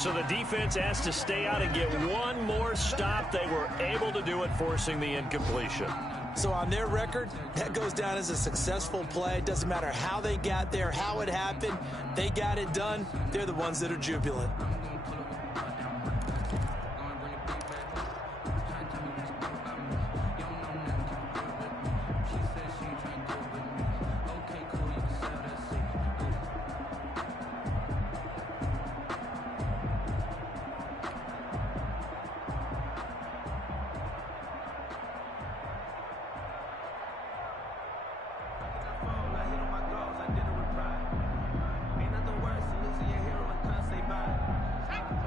So the defense has to stay out and get one more stop. They were able to do it, forcing the incompletion. So on their record, that goes down as a successful play. It doesn't matter how they got there, how it happened. They got it done. They're the ones that are jubilant.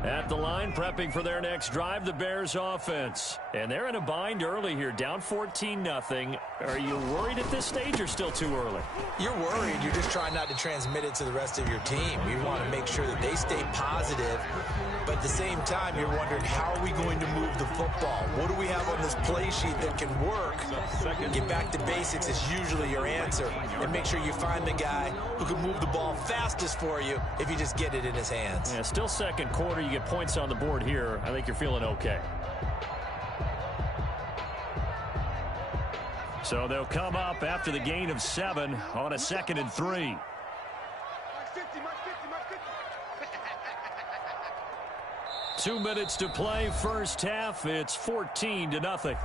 At the line, prepping for their next drive, the Bears offense. And they're in a bind early here, down 14-0. Are you worried at this stage or still too early? You're worried. You're just trying not to transmit it to the rest of your team. You want to make sure that they stay positive. But at the same time, you're wondering, how are we going to move the football? What do we have on this play sheet that can work? Get back to basics is usually your answer. And make sure you find the guy who can move the ball fastest for you if you just get it in his hands. Yeah, still second quarter. You get points on the board here. I think you're feeling okay. So they'll come up after the gain of 7 on a 2nd and 3. Two minutes to play, first half. It's 14-0.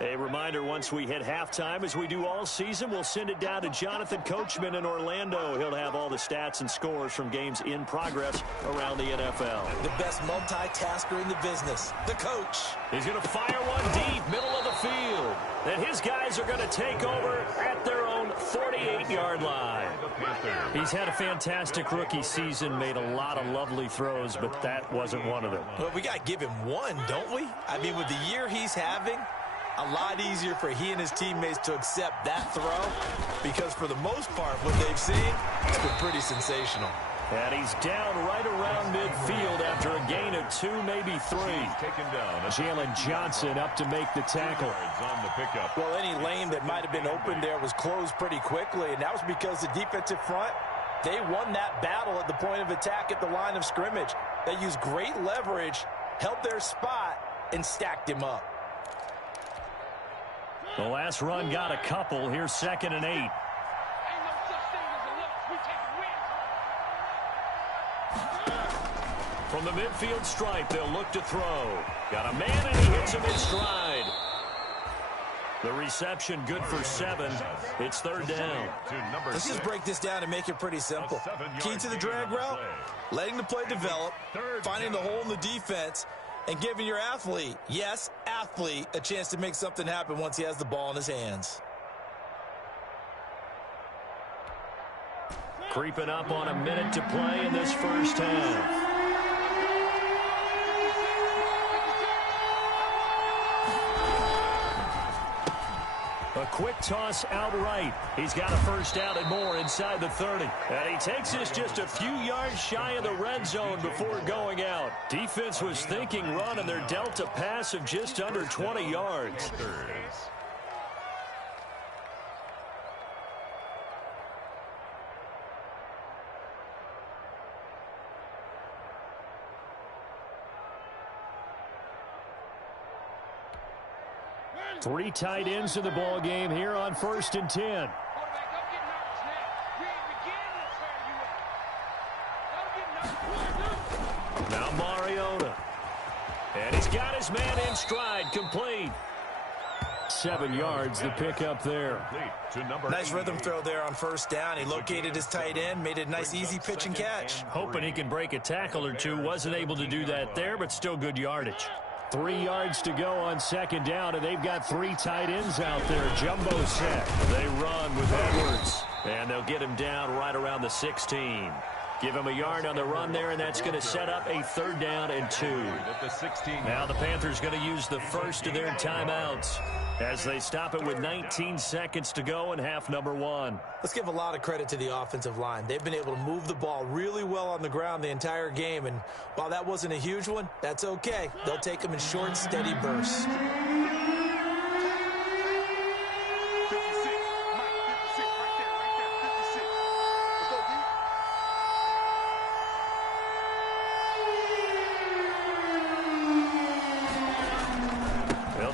A reminder, once we hit halftime, as we do all season, we'll send it down to Jonathan Coachman in Orlando. He'll have all the stats and scores from games in progress around the NFL. The best multitasker in the business, the coach. He's going to fire one deep, middle of the field. And his guys are going to take over at their own 48-yard line. He's had a fantastic rookie season, made a lot of lovely throws, but that wasn't one of them. Well, we got to give him one, don't we? I mean, with the year he's having, a lot easier for he and his teammates to accept that throw, because for the most part, what they've seen, it's been pretty sensational. And he's down right around midfield after a gain of 2, maybe 3. Taken down. Jalen Johnson up to make the tackle. On the pickup. Well, any lane that might have been open there was closed pretty quickly, and that was because the defensive front, they won that battle at the point of attack at the line of scrimmage. They used great leverage, held their spot, and stacked him up. The last run got a couple. Here's 2nd and 8. From the midfield stripe, they'll look to throw. Got a man, and he hits him in stride. The reception good for 7. It's 3rd down. Let's just break this down and make it pretty simple. Key to the drag route, letting the play develop, finding the hole in the defense, and giving your athlete, yes, athlete, a chance to make something happen once he has the ball in his hands. Creeping up on a minute to play in this first half. A quick toss outright. He's got a first down and more inside the 30. And he takes this just a few yards shy of the red zone before going out. Defense was thinking run, and they're dealt a pass of just under 20 yards. Three tight ends in the ball game here on 1st and 10. Now Mariota. And he's got his man in stride, complete. 7 yards, the pickup there. Nice rhythm throw there on 1st down. He located his tight end, made it a nice, easy pitch and catch. Hoping he can break a tackle or two. Wasn't able to do that there, but still good yardage. 3 yards to go on 2nd down, and they've got 3 tight ends out there. Jumbo set. They run with Edwards, and they'll get him down right around the 16. Give him a yard on the run there, and that's going to set up a 3rd down and 2. Now the Panthers going to use the first of their timeouts as they stop it with 19 seconds to go in half number 1. Let's give a lot of credit to the offensive line. They've been able to move the ball really well on the ground the entire game, and while that wasn't a huge one, that's okay. They'll take them in short, steady bursts.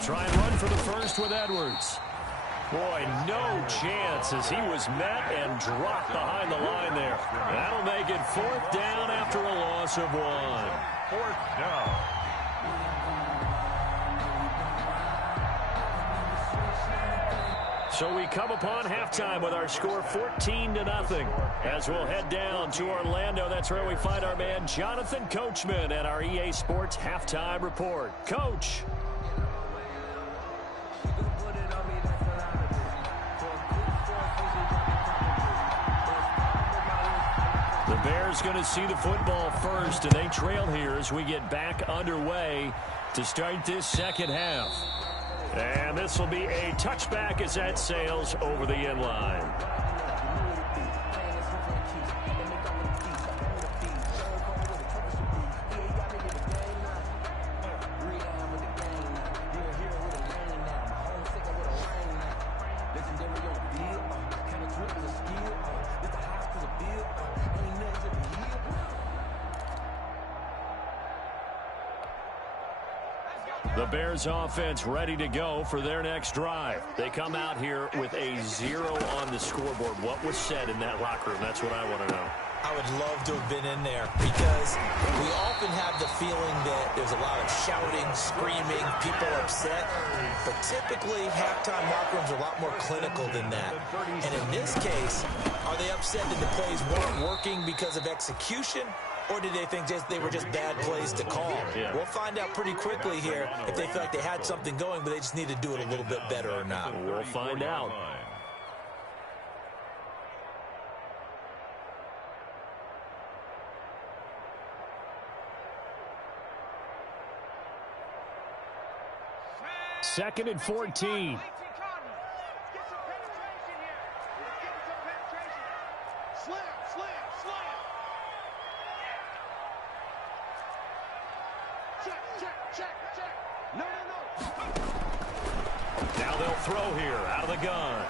Try and run for the first with Edwards. Boy, no chance as he was met and dropped behind the line there. That'll make it 4th down after a loss of 1. 4th down. So we come upon halftime with our score 14-0. As we'll head down to Orlando, that's where we find our man Jonathan Coachman at our EA Sports Halftime Report. Coach. The Bears going to see the football first, and they trail here as we get back underway to start this second half. And this will be a touchback as that sails over the end line. The Bears offense ready to go for their next drive. They come out here with a 0 on the scoreboard. What was said in that locker room? That's what I want to know. I would love to have been in there because we often have the feeling that there's a lot of shouting, screaming, people upset. But typically, halftime locker rooms are a lot more clinical than that. And in this case, are they upset that the plays weren't working because of execution? Or did they think they were just bad plays to call? Yeah. We'll find out pretty quickly here if they feel like they had something going, but they just need to do it a little bit better or not. We'll find out. Second and 14. Now they'll throw here out of the gun.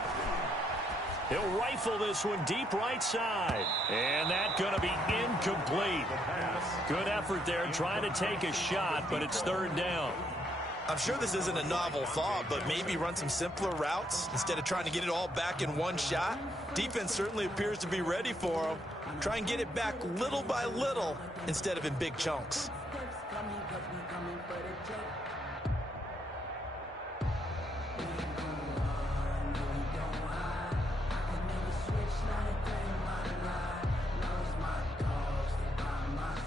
He'll rifle this one deep right side. And that's going to be incomplete. Good effort there trying to take a shot, but it's 3rd down. I'm sure this isn't a novel thought, but maybe run some simpler routes instead of trying to get it all back in one shot. Defense certainly appears to be ready for him. Try and get it back little by little instead of in big chunks.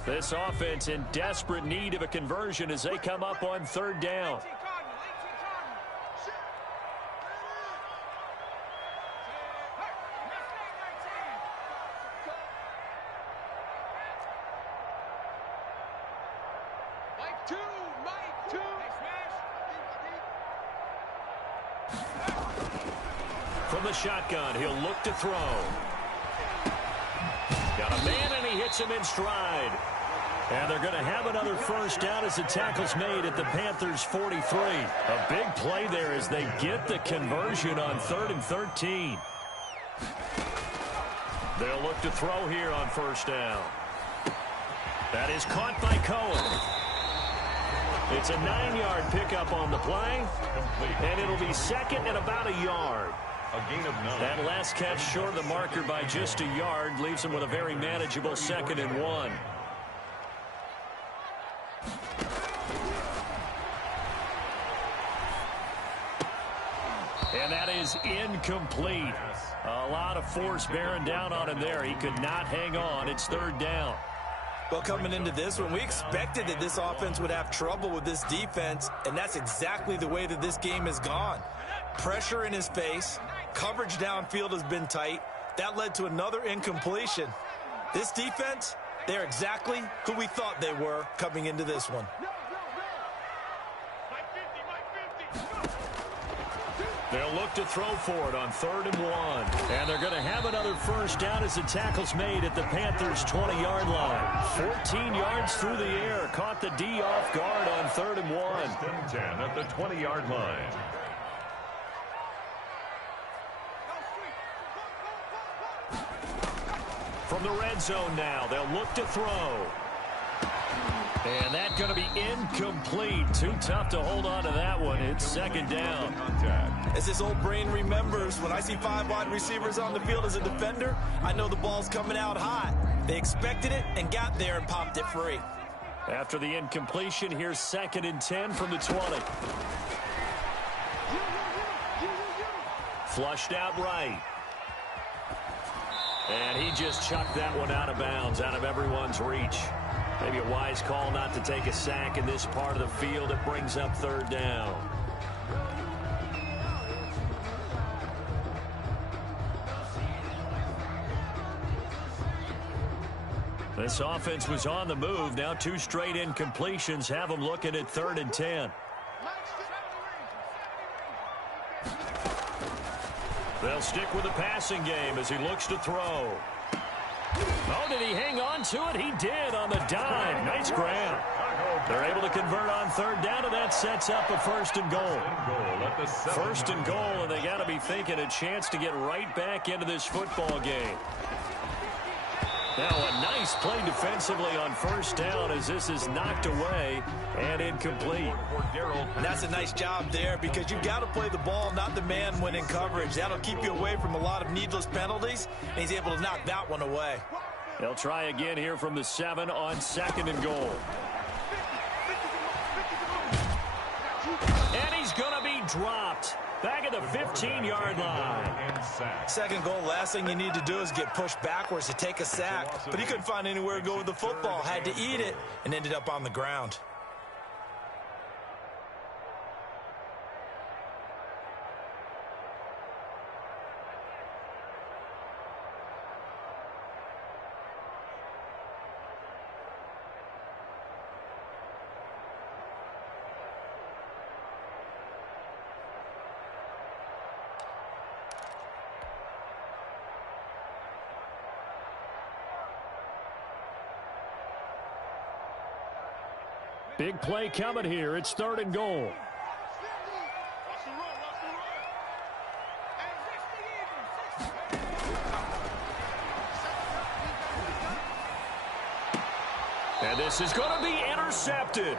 This offense in desperate need of a conversion as they come up on 3rd down. From the shotgun, he'll look to throw. Got a man, and he hits him in stride. And they're going to have another first down as the tackle's made at the Panthers' 43. A big play there as they get the conversion on 3rd and 13. They'll look to throw here on 1st down. That is caught by Cohen. It's a 9-yard pickup on the play, and it'll be 2nd and about a yard. A gain of 9. That last catch short of the marker by just a yard leaves them with a very manageable 2nd and 1. And that is incomplete. A lot of force bearing down on him there. He could not hang on. It's 3rd down. Well, coming into this one, we expected that this offense would have trouble with this defense, and that's exactly the way that this game has gone. Pressure in his face. Coverage downfield has been tight. That led to another incompletion. This defense, they're exactly who we thought they were coming into this one. They'll look to throw for it on 3rd and 1. And they're going to have another first down as the tackle's made at the Panthers' 20-yard line. 14 yards through the air. Caught the D off guard on 3rd and 1. 1st and 10 at the 20-yard line. From the red zone now, they'll look to throw. And that's going to be incomplete. Too tough to hold on to that one. It's 2nd down. As this old brain remembers, when I see 5 wide receivers on the field as a defender, I know the ball's coming out hot. They expected it and got there and popped it free. After the incompletion, here's 2nd and 10 from the 20. Flushed out right. And he just chucked that one out of bounds, out of everyone's reach. Maybe a wise call not to take a sack in this part of the field. It brings up 3rd down. This offense was on the move. Now 2 straight incompletions have them looking at 3rd and 10. They'll stick with the passing game as he looks to throw. Oh, did he hang on to it? He did on the dime. Nice grab. They're able to convert on 3rd down, and that sets up a 1st and goal. 1st and goal, and they got to be thinking a chance to get right back into this football game. Now a nice play defensively on 1st down as this is knocked away and incomplete. And that's a nice job there because you've got to play the ball, not the man when in coverage. That'll keep you away from a lot of needless penalties, and he's able to knock that one away. They'll try again here from the 7 on 2nd and goal. And he's going to be dropped. Back at the 15-yard line. 2nd goal, last thing you need to do is get pushed backwards to take a sack. But he couldn't find anywhere to go with the football. Had to eat it and ended up on the ground. Big play coming here. It's 3rd and goal. And this is going to be intercepted.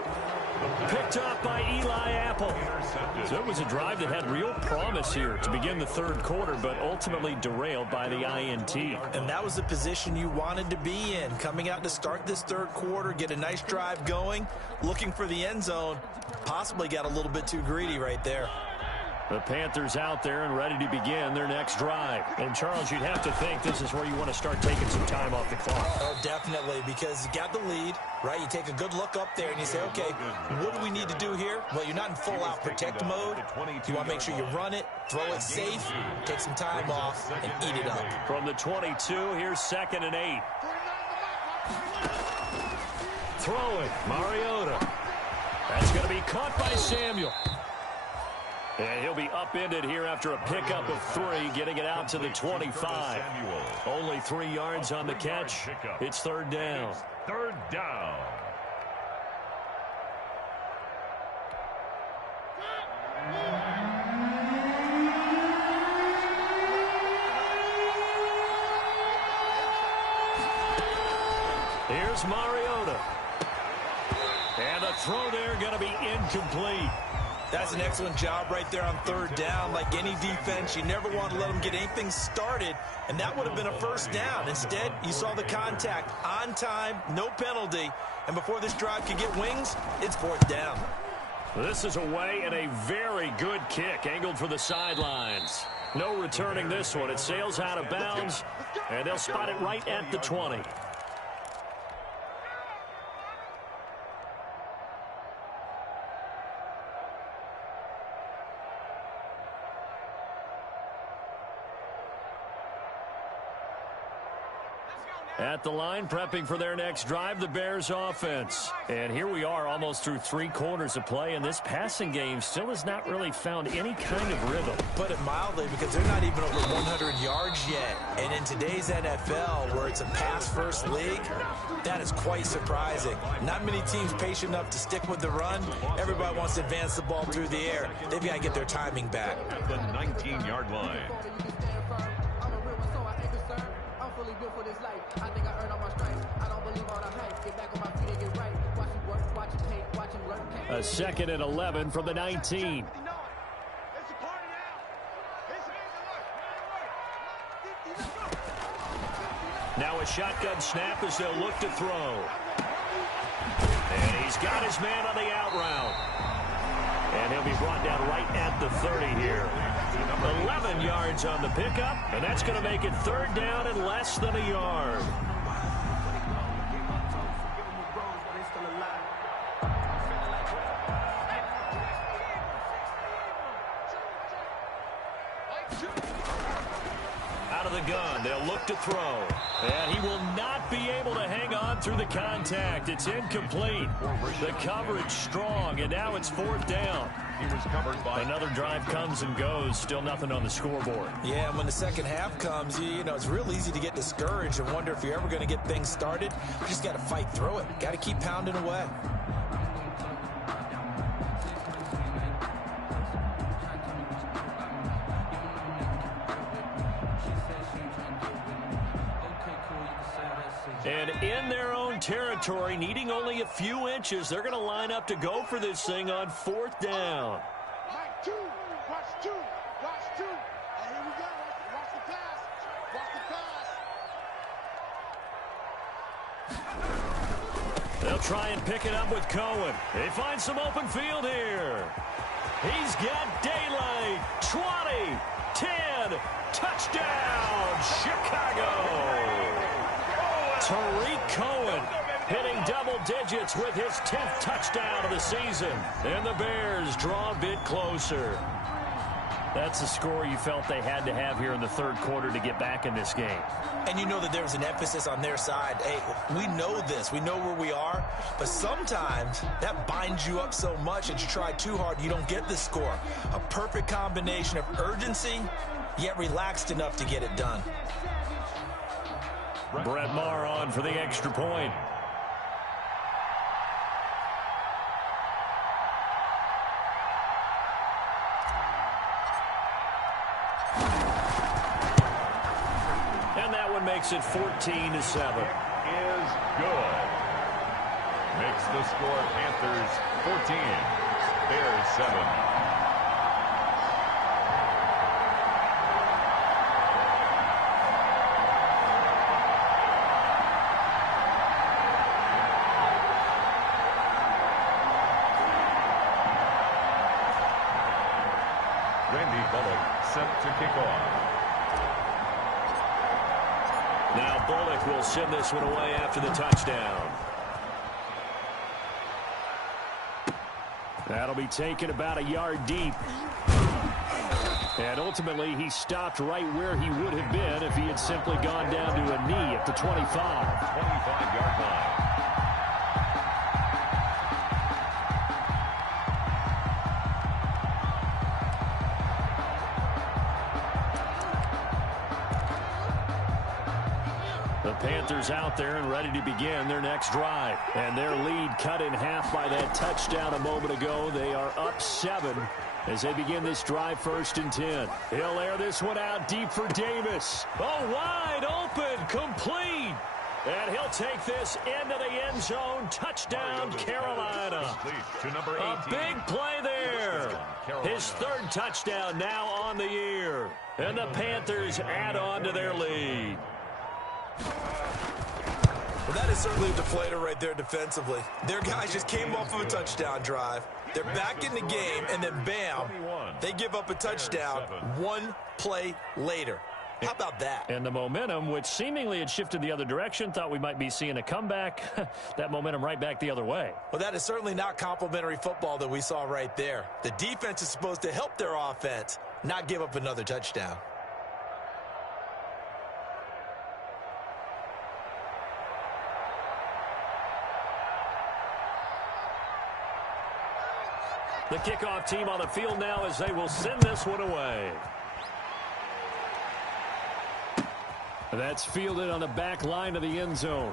Picked up by Eli Apple. So it was a drive that had real promise here to begin the 3rd quarter, but ultimately derailed by the INT. And that was the position you wanted to be in. Coming out to start this 3rd quarter, get a nice drive going, looking for the end zone. Possibly got a little bit too greedy right there. The Panthers out there and ready to begin their next drive. And, Charles, you'd have to think this is where you want to start taking some time off the clock. Oh, definitely, because you got the lead, right? You take a good look up there and you say, okay, what do we need to do here? Well, you're not in full-out protect mode. You want to make sure you run it, throw it safe, take some time off, and eat it up. From the 22, here's 2nd and 8. Throw it, Mariota. That's going to be caught by Samuel. And he'll be upended here after a pickup of 3, getting it out to the 25. Only 3 yards on the catch. It's 3rd down. 3rd down. Here's Mariota. And the throw there going to be incomplete. That's an excellent job right there on 3rd down. Like any defense, you never want to let them get anything started, and that would have been a 1st down. Instead, you saw the contact on time, no penalty, and before this drive could get wings, it's 4th down. This is away and a very good kick angled for the sidelines. No returning this one. It sails out of bounds, and they'll spot it right at the 20. At the line, prepping for their next drive, the Bears offense. And here we are almost through 3 quarters of play, and this passing game still has not really found any kind of rhythm. Put it mildly, because they're not even over 100 yards yet. And in today's NFL, where it's a pass-first league, that is quite surprising. Not many teams patient enough to stick with the run. Everybody wants to advance the ball through the air. They've got to get their timing back. At the 19-yard line. A 2nd and 11 from the 19. Now a shotgun snap as they'll look to throw. And he's got his man on the out route. And he'll be brought down right at the 30 here. 11 yards on the pickup, and that's going to make it 3rd down and less than a yard. Out of the gun, they'll look to throw. And he will not be able to hang on through the contact. It's incomplete. The coverage strong, and now it's 4th down. He was covered by another drive comes and goes. Still nothing on the scoreboard. Yeah, and when the second half comes, you know, it's real easy to get discouraged and wonder if you're ever going to get things started. You just got to fight through it. Got to keep pounding away. And in their own territory, needing only a few inches, they're going to line up to go for this thing on 4th down. Watch 2. Watch 2. Watch 2. And here we go. Watch the pass. Watch the pass. They'll try and pick it up with Cohen. They find some open field here. He's got daylight. 20, 10, touchdown, Chicago. Tariq Cohen hitting double digits with his 10th touchdown of the season. And the Bears draw a bit closer. That's a score you felt they had to have here in the 3rd quarter to get back in this game. And you know that there was an emphasis on their side. Hey, we know this. We know where we are. But sometimes that binds you up so much that you try too hard, you don't get the score. A perfect combination of urgency, yet relaxed enough to get it done. Brett Maher on for the extra point. And that one makes it 14-7. is good. Makes the score Panthers 14, Bears 7. Set to kick off. Now Bullock will send this one away after the touchdown. That'll be taken about a yard deep. And ultimately, he stopped right where he would have been if he had simply gone down to a knee at the 25. 25-yard line. Panthers out there and ready to begin their next drive. And their lead cut in half by that touchdown a moment ago. They are up 7 as they begin this drive 1st and 10. He'll air this one out deep for Davis. Oh, wide open, complete. And he'll take this into the end zone. Touchdown, Carolina. A big play there. His 3rd touchdown now on the year. And the Panthers add on to their lead. Well, that is certainly a deflator right there defensively. Their guys just came off of a touchdown drive. They're back in the game, and then bam, they give up a touchdown 1 play later. How about that? And the momentum, which seemingly had shifted the other direction, thought we might be seeing a comeback. That momentum right back the other way. Well, that is certainly not complimentary football that we saw right there. The defense is supposed to help their offense, not give up another touchdown. The kickoff team on the field now as they will send this one away. That's fielded on the back line of the end zone.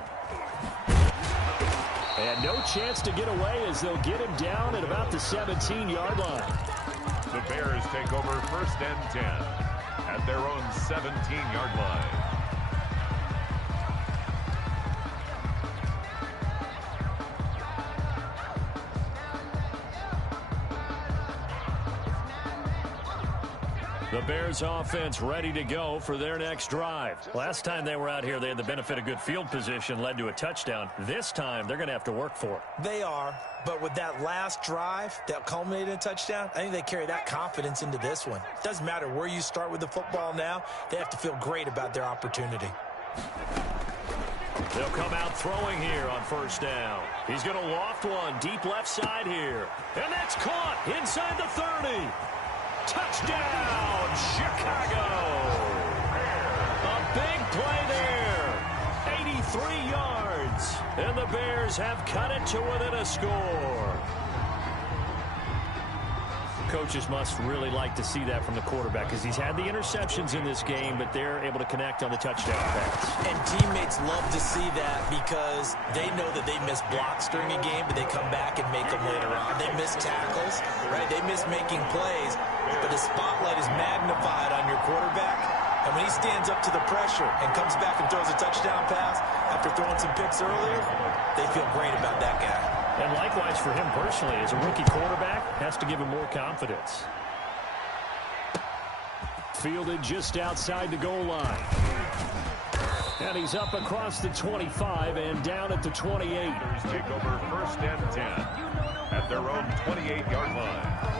And no chance to get away as they'll get him down at about the 17-yard line. The Bears take over 1st and 10 at their own 17-yard line. The Bears offense ready to go for their next drive. Last time they were out here, they had the benefit of good field position, led to a touchdown. This time, they're going to have to work for it. They are, but with that last drive that culminated in a touchdown, I think they carry that confidence into this one. Doesn't matter where you start with the football now, they have to feel great about their opportunity. They'll come out throwing here on 1st down. He's going to loft one deep left side here. And that's caught inside the 30. Touchdown, Chicago! A big play there. 83 yards. And the Bears have cut it to within a score. Coaches must really like to see that from the quarterback because he's had the interceptions in this game, but they're able to connect on the touchdown pass. And teammates love to see that because they know that they miss blocks during a game, but they come back and make them later on. They miss tackles, right? They miss making plays, but the spotlight is magnified on your quarterback. And when he stands up to the pressure and comes back and throws a touchdown pass after throwing some picks earlier, they feel great about that guy. And likewise for him personally, as a rookie quarterback, has to give him more confidence. Fielded just outside the goal line. And he's up across the 25 and down at the 28. Take over 1st and 10 at their own 28-yard line.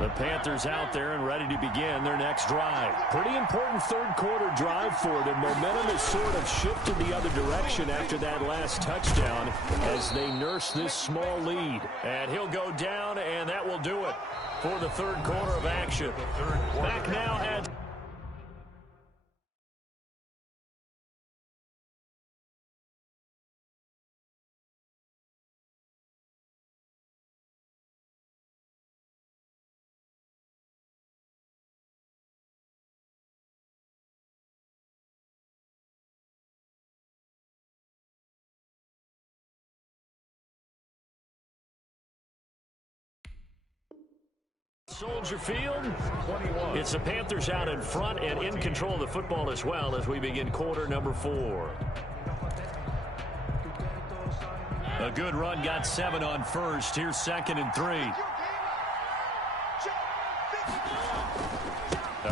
The Panthers out there and ready to begin their next drive. Pretty important third-quarter drive for them. Momentum has sort of shifted the other direction after that last touchdown as they nurse this small lead. And he'll go down, and that will do it for the third quarter of action. Back now at... Soldier Field. It's the Panthers out in front and in control of the football as well as we begin quarter number 4. A good run, got 7 on 1st. Here's 2nd and 3.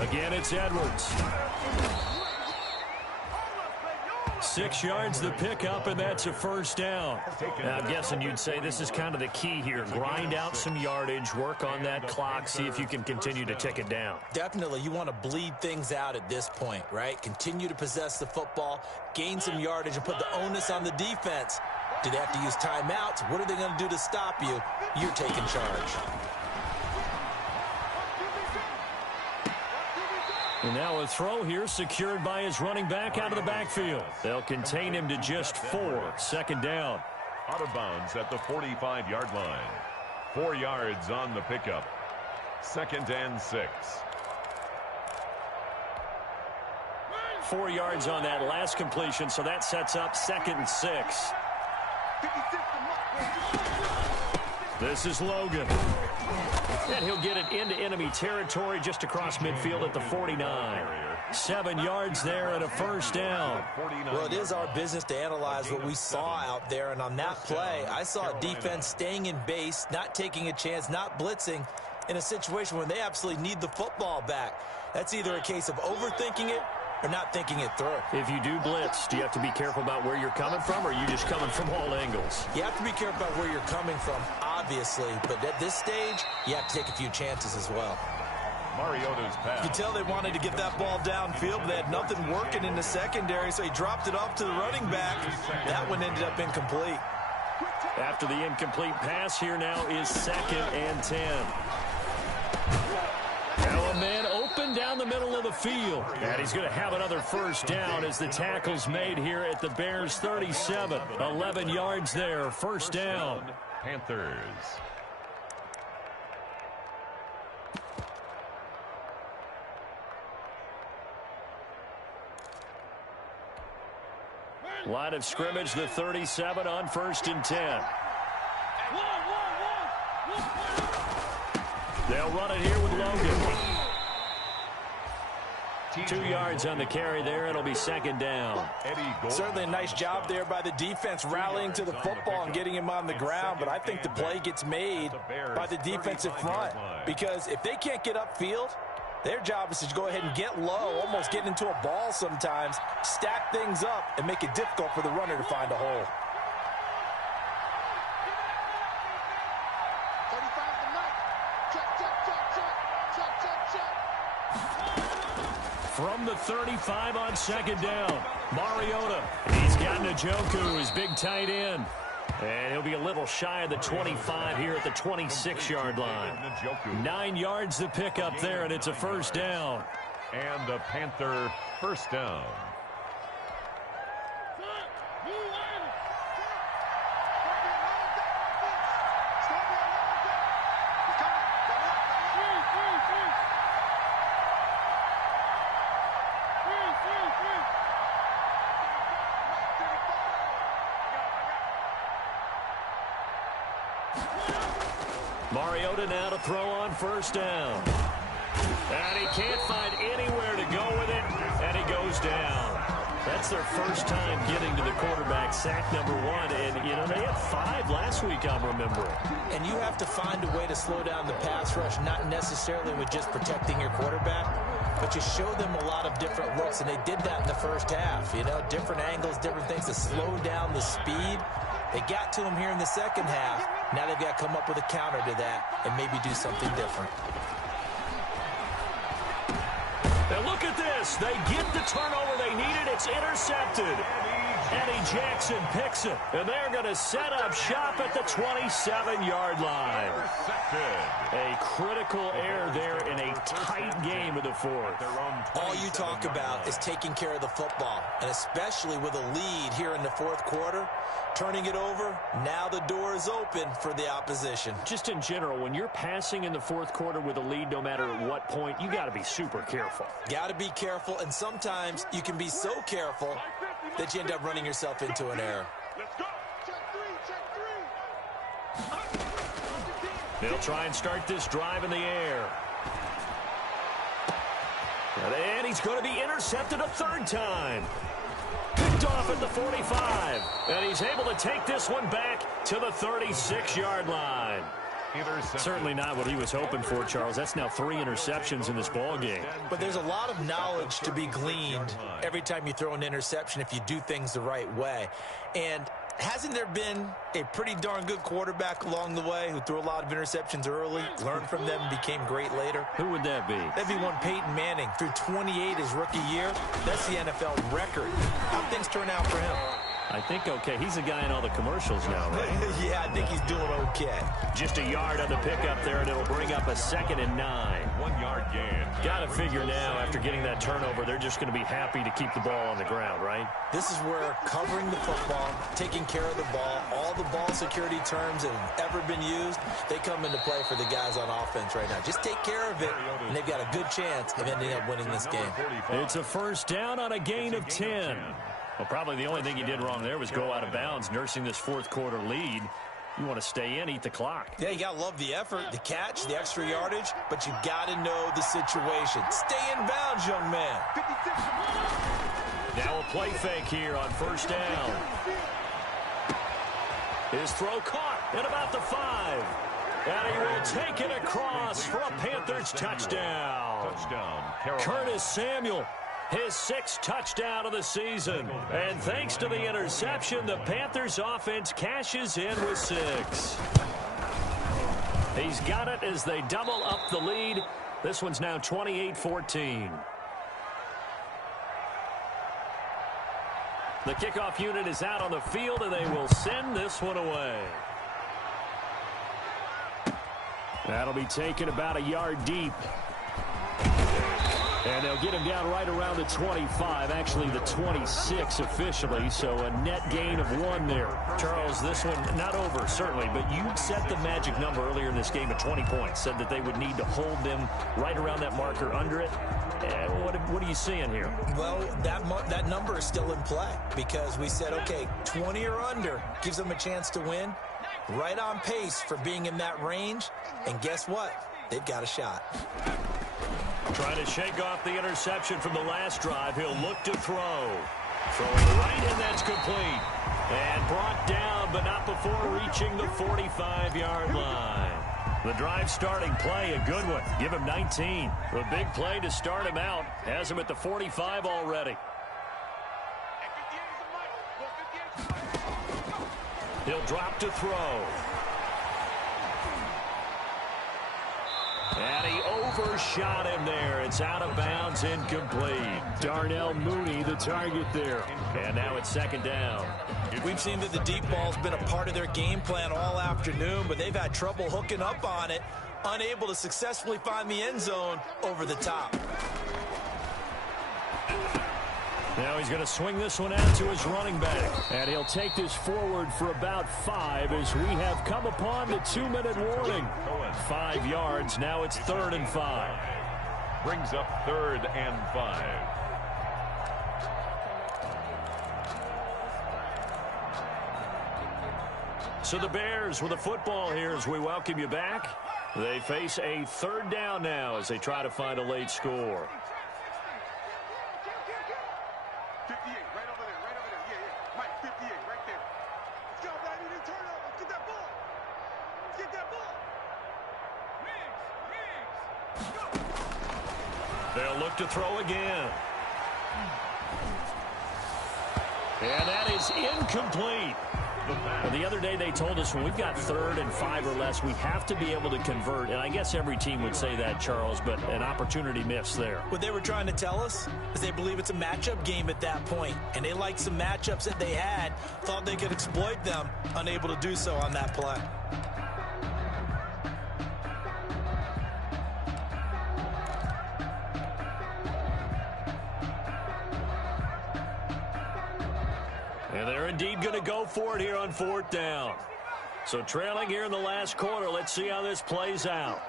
Again, it's Edwards. 6 yards the pickup, and that's a 1st down. Now, I'm guessing you'd say this is kind of the key here. Grind out some yardage, work on that clock, see if you can continue to tick it down. Definitely. You want to bleed things out at this point, right? Continue to possess the football, gain some yardage, and put the onus on the defense. Do they have to use timeouts? What are they going to do to stop you? You're taking charge. And now a throw here secured by his running back out of the backfield. They'll contain him to just 4. 2nd down. Out of bounds at the 45-yard line. 4 yards on the pickup. 2nd and 6. 4 yards on that last completion, so that sets up 2nd and 6. This is Logan. And he'll get it into enemy territory just across midfield at the 49. 7 yards there and a 1st down. Well, it is our business to analyze what we saw out there. And on that play, I saw a defense staying in base, not taking a chance, not blitzing in a situation where they absolutely need the football back. That's either a case of overthinking it or not thinking it through. If you do blitz, do you have to be careful about where you're coming from, or are you just coming from all angles? You have to be careful about where you're coming from, obviously. But at this stage, you have to take a few chances as well. Mariota's pass. You can tell they wanted to get that ball downfield, but they had nothing working in the secondary, so he dropped it off to the running back. That one ended up incomplete. After the incomplete pass, here now is 2nd and 10. Now a man open down down the middle of the field. And he's going to have another first down as the tackle's made here at the Bears' 37. 11 yards there, first down. Panthers. Line of scrimmage, the 37 on 1st and 10. They'll run it here with Logan. 2 yards on the carry there. It'll be second down. Certainly a nice job there by the defense rallying to the football and getting him on the ground, but I think the play gets made by the defensive front because if they can't get upfield, their job is to go ahead and get low, almost get into a ball sometimes, stack things up, and make it difficult for the runner to find a hole. 35 to Mike. Check. From the 35 on second down, Mariota. He's got Njoku, his big tight end. And he'll be a little shy of the 25 here at the 26-yard line. 9 yards to pick up there, and it's a first down. And a Panther first down. Mariota now to throw on first down. And he can't find anywhere to go with it, and he goes down. That's their first time getting to the quarterback, sack number 1. And, you know, they had 5 last week, I'm remembering. And you have to find a way to slow down the pass rush, not necessarily with just protecting your quarterback, but you show them a lot of different looks, and they did that in the first half. You know, different angles, different things to slow down the speed. They got to him here in the second half. Now they've got to come up with a counter to that and maybe do something different. Now look at this. They get the turnover they needed. It's intercepted. Eddie Jackson picks it. And they're going to set up shop at the 27-yard line. A critical error there in a tight game of the fourth. All you talk about is taking care of the football, and especially with a lead here in the fourth quarter, turning it over, now the door is open for the opposition. Just in general, when you're passing in the fourth quarter with a lead, no matter at what point, you got to be super careful. Got to be careful, and sometimes you can be so careful that you end up running yourself into an error. Let's go. Check 3. They'll try and start this drive in the air. And he's going to be intercepted a third time. Picked off at the 45. And he's able to take this one back to the 36-yard line. Certainly not what he was hoping for, Charles. That's now 3 interceptions in this ball game. But there's a lot of knowledge to be gleaned every time you throw an interception if you do things the right way. And hasn't there been a pretty darn good quarterback along the way who threw a lot of interceptions early, learned from them, and became great later? Who would that be? That'd be one Peyton Manning. Threw 28 his rookie year. That's the NFL record. How'd things turn out for him? I think okay. He's the guy in all the commercials now, right? Yeah, I think he's doing okay. Just a yard on the pickup there, and it'll bring up a 2nd and 9. 1 yard gain. Got to figure now, after getting that turnover, they're just going to be happy to keep the ball on the ground, right? This is where covering the football, taking care of the ball, all the ball security terms that have ever been used, they come into play for the guys on offense right now. Just take care of it, and they've got a good chance of ending up winning this game. It's a first down on a gain of 10. Well, probably the only thing he did wrong there was go out of bounds, nursing this fourth quarter lead. You want to stay in, eat the clock. Yeah, you got to love the effort, the catch, the extra yardage, but you got to know the situation. Stay in bounds, young man. Now a play fake here on first down. His throw caught at about the 5. And he will take it across for a Panthers touchdown. Curtis Samuel. His 6th touchdown of the season. And thanks to the interception, the Panthers offense cashes in with 6. He's got it as they double up the lead. This one's now 28-14. The kickoff unit is out on the field, and they will send this one away. That'll be taken about a yard deep. And they'll get him down right around the 25, actually the 26 officially, so a net gain of 1 there. Charles, this one not over, certainly, but you set the magic number earlier in this game at 20 points, said that they would need to hold them right around that marker under it. What are you seeing here? Well, that number is still in play because we said, okay, 20 or under gives them a chance to win. Right on pace for being in that range, and guess what? They've got a shot. Trying to shake off the interception from the last drive. He'll look to throw. Throwing right, and that's complete. And brought down, but not before reaching the 45-yard line. The drive starting play, a good one. Give him 19. A big play to start him out. Has him at the 45 already. He'll drop to throw. And he overshot him there. It's out of bounds, incomplete. Darnell Mooney, the target there. And now it's second down. We've seen that the deep ball's been a part of their game plan all afternoon, but they've had trouble hooking up on it, unable to successfully find the end zone over the top. Now he's going to swing this one out to his running back. And he'll take this forward for about 5 as we have come upon the 2-minute warning. 5 yards. Now it's 3rd and 5. Brings up 3rd and 5. So the Bears with the football here as we welcome you back. They face a 3rd down now as they try to find a late score. 58, right over there, right over there. Yeah. Mike, 58, right there. Let's go, baby. They turn over. Get that ball. Get that ball. They'll look to throw again. And that is incomplete. Well, the other day they told us when we've got 3rd and 5 or less, we have to be able to convert. And I guess every team would say that, Charles, but an opportunity missed there. What they were trying to tell us is they believe it's a matchup game at that point, and they liked some matchups that they had, thought they could exploit them, unable to do so on that play. And they're indeed going to go for it here on 4th down. So trailing here in the last quarter. Let's see how this plays out.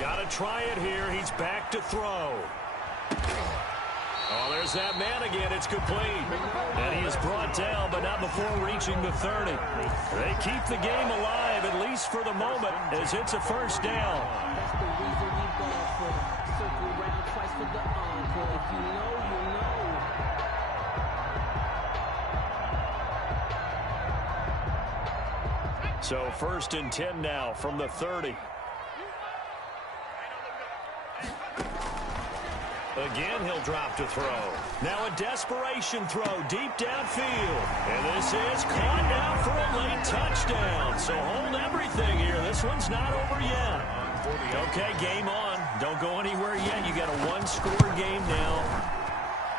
Got to try it here. He's back to throw. Oh, there's that man again. It's complete. And he is brought down, but not before reaching the 30. They keep the game alive, at least for the moment, as it's a 1st down. That's the reason we ball for them. Circle around twice for the encore. If you know, you know. So 1st and 10 now from the 30. Again, he'll drop to throw. Now a desperation throw deep downfield. And this is caught now for a late touchdown. So hold everything here. This one's not over yet. Okay, game on. Don't go anywhere yet. You got a 1-score game now.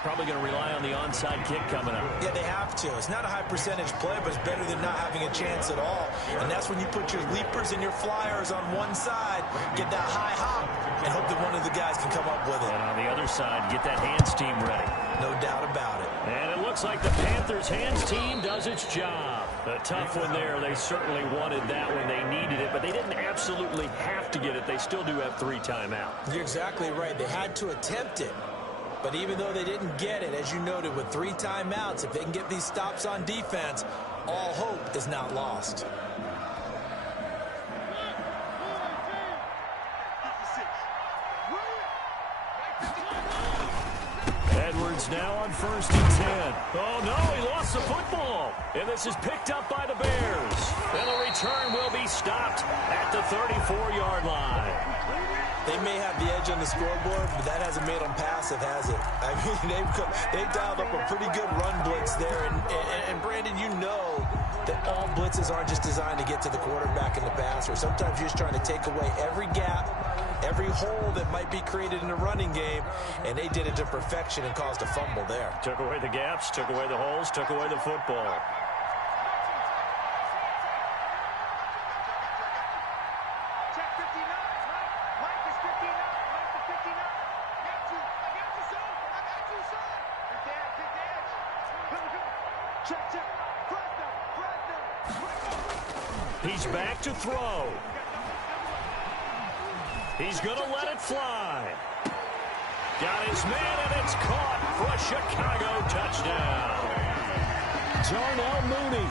Probably going to rely on the onside kick coming up. Yeah, they have to. It's not a high percentage play, but it's better than not having a chance at all. And that's when you put your leapers and your flyers on one side, get that high hop, and hope that one of the guys can come up with it. And on the other side, get that hands team ready. No doubt about it. And it looks like the Panthers' hands team does its job. A tough one there. They certainly wanted that when they needed it, but they didn't absolutely have to get it. They still do have 3 timeouts. You're exactly right. They had to attempt it. But even though they didn't get it, as you noted, with 3 timeouts, if they can get these stops on defense, all hope is not lost. Edwards now on 1st and 10. Oh, no, he lost the football. And this is picked up by the Bears. And the return will be stopped at the 34-yard line. They may have the edge on the scoreboard, but that hasn't made them passive, has it? I mean, they've dialed up a pretty good run blitz there. And Brandon, you know that all blitzes aren't just designed to get to the quarterback in the passer. Sometimes you're just trying to take away every gap, every hole that might be created in the running game, and they did it to perfection and caused a fumble there. Took away the gaps, took away the holes, took away the football. Check, check. He's back to throw. He's going to let it fly. Got his man, and it's caught for a Chicago touchdown. Darnell Mooney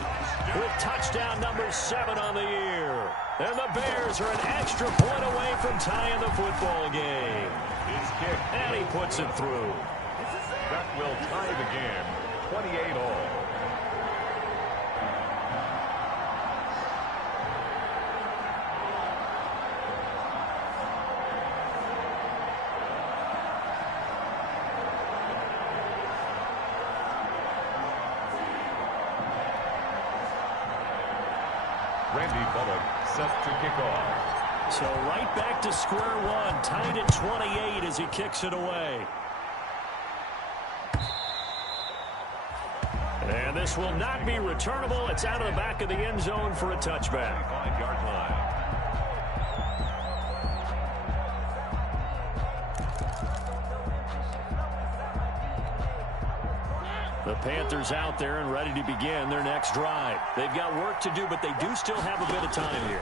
with touchdown number 7 on the year. And the Bears are an extra point away from tying the football game. His kick. And he puts it through. That will tie the game, 28 all. Randy Bullock set to kick off. So right back to square one, tied at 28 as he kicks it away. And this will not be returnable. It's out of the back of the end zone for a touchback. 5-yard line. The Panthers out there and ready to begin their next drive. They've got work to do, but they do still have a bit of time here.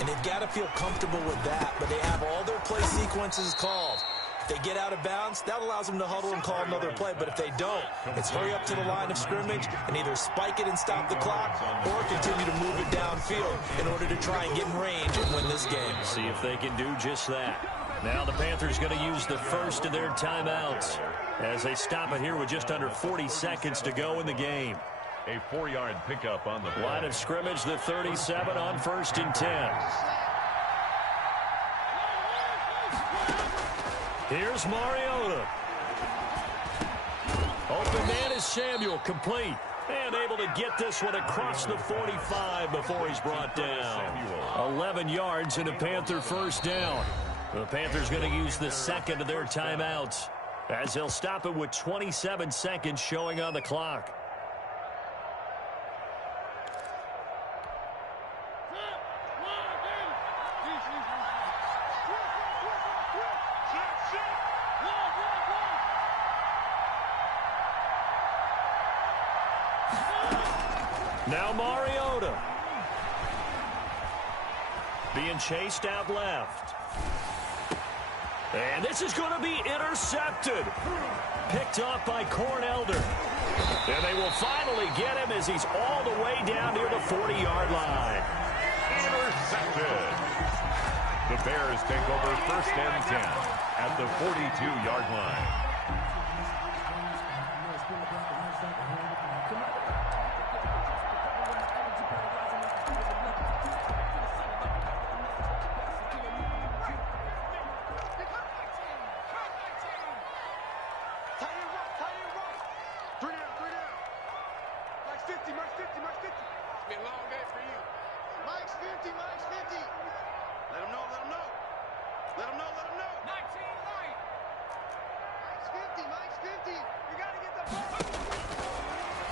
And they've got to feel comfortable with that, but they have all their play sequences called. If they get out of bounds, that allows them to huddle and call another play. But if they don't, it's hurry up to the line of scrimmage and either spike it and stop the clock or continue to move it downfield in order to try and get in range and win this game. See if they can do just that. Now the Panthers going to use the first of their timeouts as they stop it here with just under 40 seconds to go in the game. A 4-yard pickup on the play. Line of scrimmage, the 37 on 1st and 10. Here's Mariota. Open man is Samuel, complete. And able to get this one across the 45 before he's brought down. 11 yards and a Panther first down. The Panthers going to use the second of their timeouts as they'll stop it with 27 seconds showing on the clock. Now Mariota being chased out left. And this is going to be intercepted. Picked off by Cornelder. And they will finally get him as he's all the way down near the 40-yard line. Intercepted. The Bears take over 1st and 10 at the 42-yard line.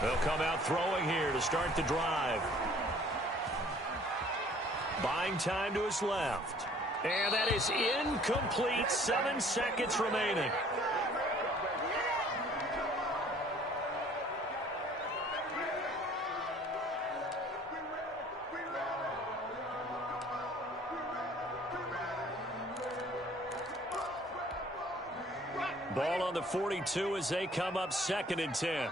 They'll come out throwing here to start the drive. Buying time to his left. And that is incomplete. 7 seconds remaining. Ball on the 42 as they come up 2nd and 10.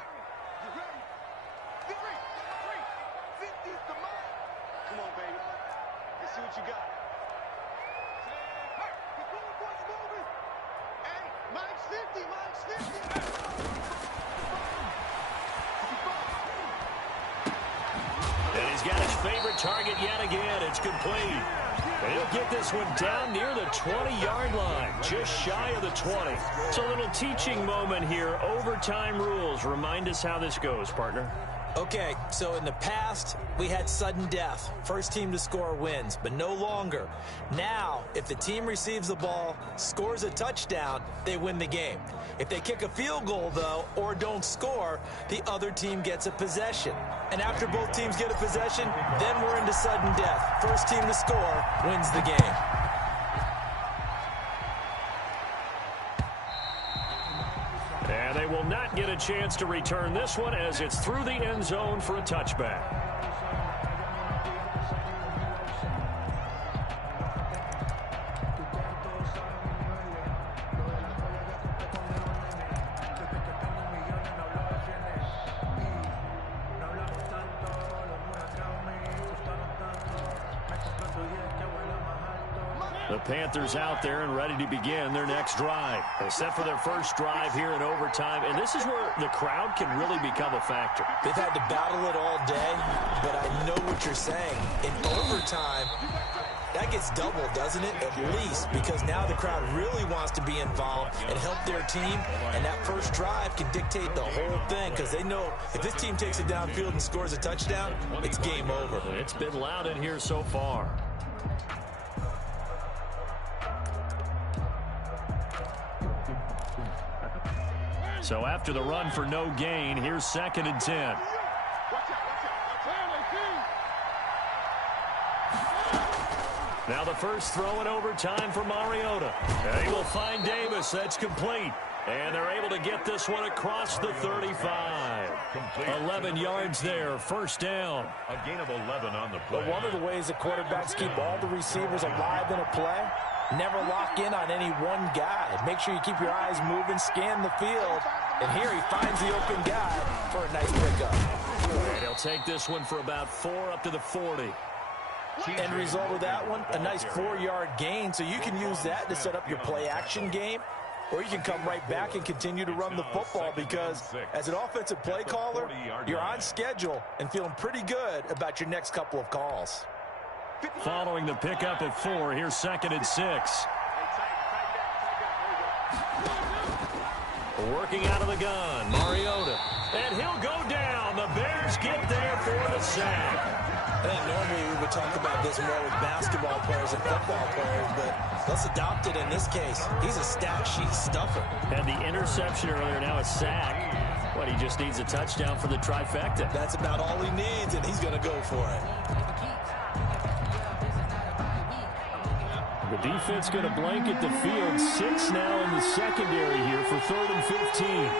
And he's got his favorite target yet again. It's complete. And he'll get this one down near the 20-yard line, just shy of the 20. It's a little teaching moment here. Overtime rules. Remind us how this goes, partner. Okay, so in the past, we had sudden death. First team to score wins, but no longer. Now, if the team receives the ball, scores a touchdown, they win the game. If they kick a field goal, though, or don't score, the other team gets a possession. And after both teams get a possession, then we're into sudden death. First team to score wins the game. And they will not get a chance to return this one as it's through the end zone for a touchback. The Panthers out there and ready to begin their next drive. They're set for their first drive here in overtime, and this is where the crowd can really become a factor. They've had to battle it all day, but I know what you're saying. In overtime, that gets doubled, doesn't it? At least, because now the crowd really wants to be involved and help their team, and that first drive can dictate the whole thing because they know if this team takes it downfield and scores a touchdown, it's game over. It's been loud in here so far. So after the run for no gain, here's 2nd and 10. Now the first throw in overtime for Mariota. And he will find Davis. That's complete. And they're able to get this one across the 35. 11 yards there, first down. A gain of 11 on the play. But one of the ways that quarterbacks keep all the receivers alive in a play, never lock in on any one guy. Make sure you keep your eyes moving, scan the field. And here he finds the open guy for a nice pickup. And he'll take this one for about 4 up to the 40. End result of that one, a nice 4-yard gain. So you can use that to set up your play-action game. Or you can come right back and continue to run the football because as an offensive play caller, you're on schedule and feeling pretty good about your next couple of calls. Following the pickup of 4, here's 2nd and 6. Working out of the gun, Mariota. And he'll go down. The Bears get there for the sack. I think normally we would talk about this more with basketball players and football players, but let's adopt it in this case. He's a stat sheet stuffer. Had the interception earlier, now a sack. What, he just needs a touchdown for the trifecta. That's about all he needs, and he's going to go for it. The defense going to blanket the field. 6 now in the secondary here for 3rd and 15.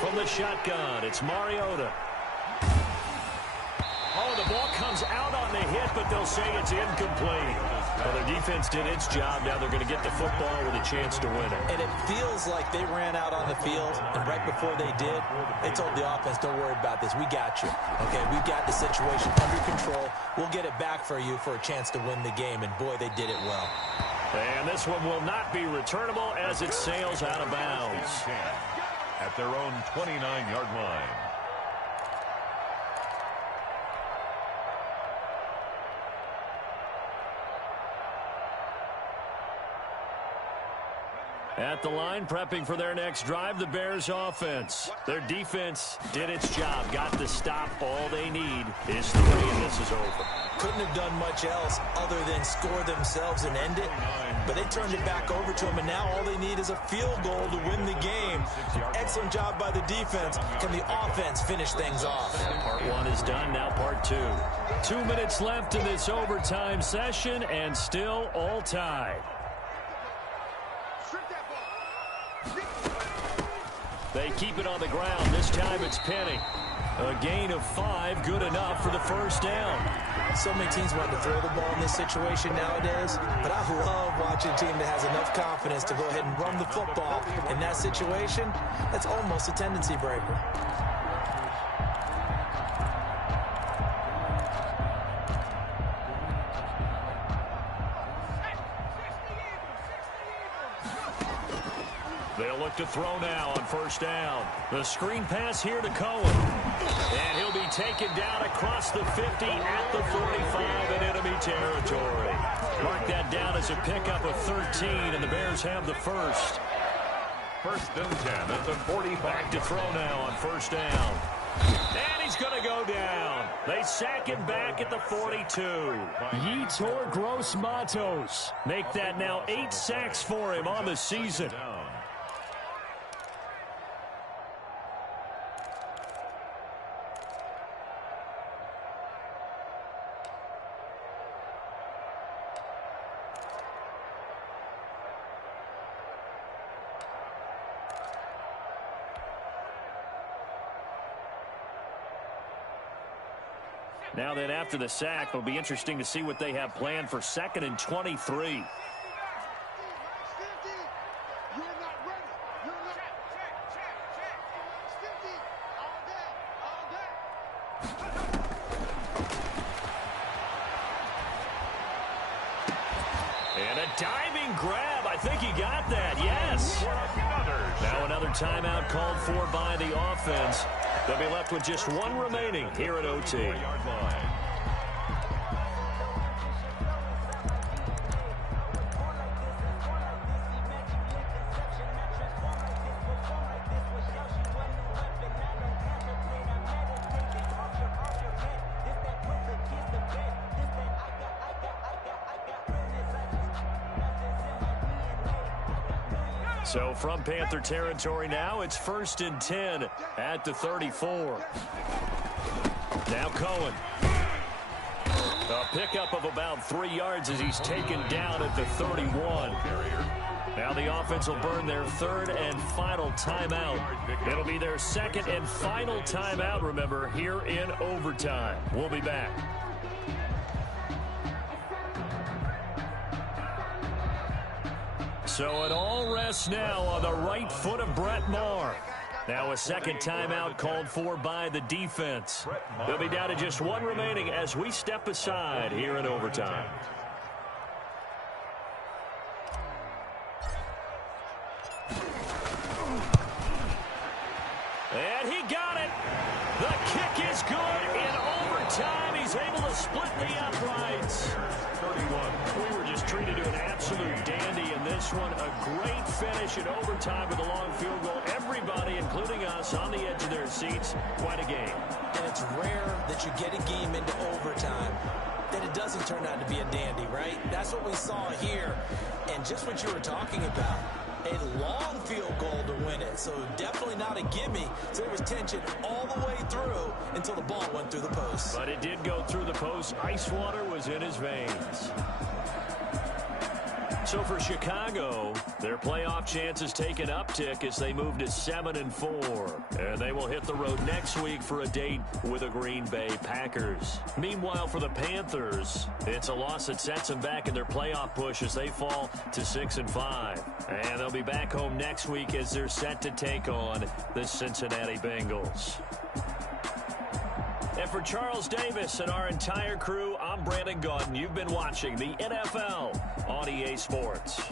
From the shotgun, it's Mariota. Oh, the ball comes out on the hit, but they'll say it's incomplete. Well, their defense did its job. Now they're going to get the football with a chance to win it. And it feels like they ran out on the field, and right before they did, they told the offense, don't worry about this. We got you. Okay, we've got the situation under control. We'll get it back for you for a chance to win the game, and boy, they did it well. And this one will not be returnable as it sails out of bounds. At their own 29-yard line. At the line, prepping for their next drive, the Bears offense. Their defense did its job, got the stop. All they need is 3, and this is over. Couldn't have done much else other than score themselves and end it. But they turned it back over to them, and now all they need is a field goal to win the game. Excellent job by the defense. Can the offense finish things off? Part 1 is done, now part 2. 2 minutes left in this overtime session, and still all tied. They keep it on the ground. This time it's Penny. A gain of 5, good enough for the first down. So many teams want to throw the ball in this situation nowadays, but I love watching a team that has enough confidence to go ahead and run the football. In that situation, that's almost a tendency breaker. They'll look to throw now on first down. The screen pass here to Cohen. And he'll be taken down across the 50 at the 45 in enemy territory. Mark that down as a pickup of 13, and the Bears have the first. 1st and 10 at the 45. Back to throw now on first down. And he's going to go down. They sack him back at the 42. Yetur Gross-Matos. Make that now 8 sacks for him on the season. Now then, after the sack, it'll be interesting to see what they have planned for 2nd and 23. And a diving grab. I think he got that. Yes. Now another timeout called for by the offense. They'll be left with just one remaining here at OT. So from Panther territory now, it's 1st and 10 at the 34. Now Cohen. A pickup of about 3 yards as he's taken down at the 31. Now the offense will burn their 3rd and final timeout. It'll be their 2nd and final timeout, remember, here in overtime. We'll be back. So it all rests now on the right foot of Brett Maher. Now a 2nd timeout called for by the defense. They'll be down to just one remaining as we step aside here in overtime. And he got it. The kick is good in overtime. He's able to split the uprights. 31. We were just treated to an absolute dandy in this one. A great finish in overtime with a long field goal. Everybody, including us, on the edge of their seats. Quite a game. And it's rare that you get a game into overtime that it doesn't turn out to be a dandy, right? That's what we saw here. And just what you were talking about, a long field goal to win it. So definitely not a gimme. So there was tension all the way through until the ball went through the post. But it did go through the post. Ice water was in his veins. So for Chicago, their playoff chances take an uptick as they move to 7-4. And they will hit the road next week for a date with the Green Bay Packers. Meanwhile, for the Panthers, it's a loss that sets them back in their playoff push as they fall to 6-5. And they'll be back home next week as they're set to take on the Cincinnati Bengals. And for Charles Davis and our entire crew, I'm Brandon Gaudin. You've been watching the NFL on EA Sports.